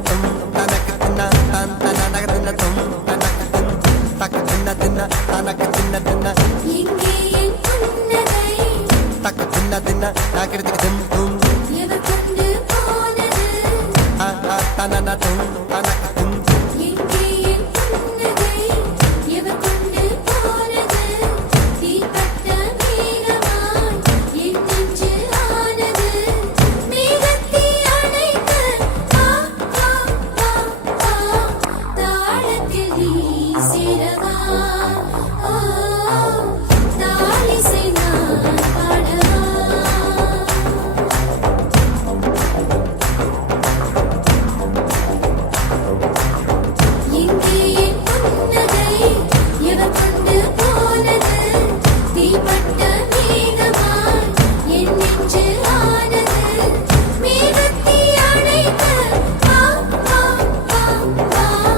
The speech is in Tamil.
தும் தனக்கு தின்ன தான் தனக தின்ன தும் தனக்கு தின் தக்கு தின்ன தின்ன தனக்கு தின்ன தின்ன எங்கே என் புன்னகை தக்கு தின்ன தின்ன நாக்கிறதுக்கு திம் தும் எவர் கொண்டு போனது தனன தும் தனக்கு திம் எங்கே என் புன்னகை எவர் கொண்டு போனது தீப்பட்ட மேகமாய் என் நெஞ்சு ஆனது மேகத்தை அணைக்க தாளத்தில் நீ சேரவா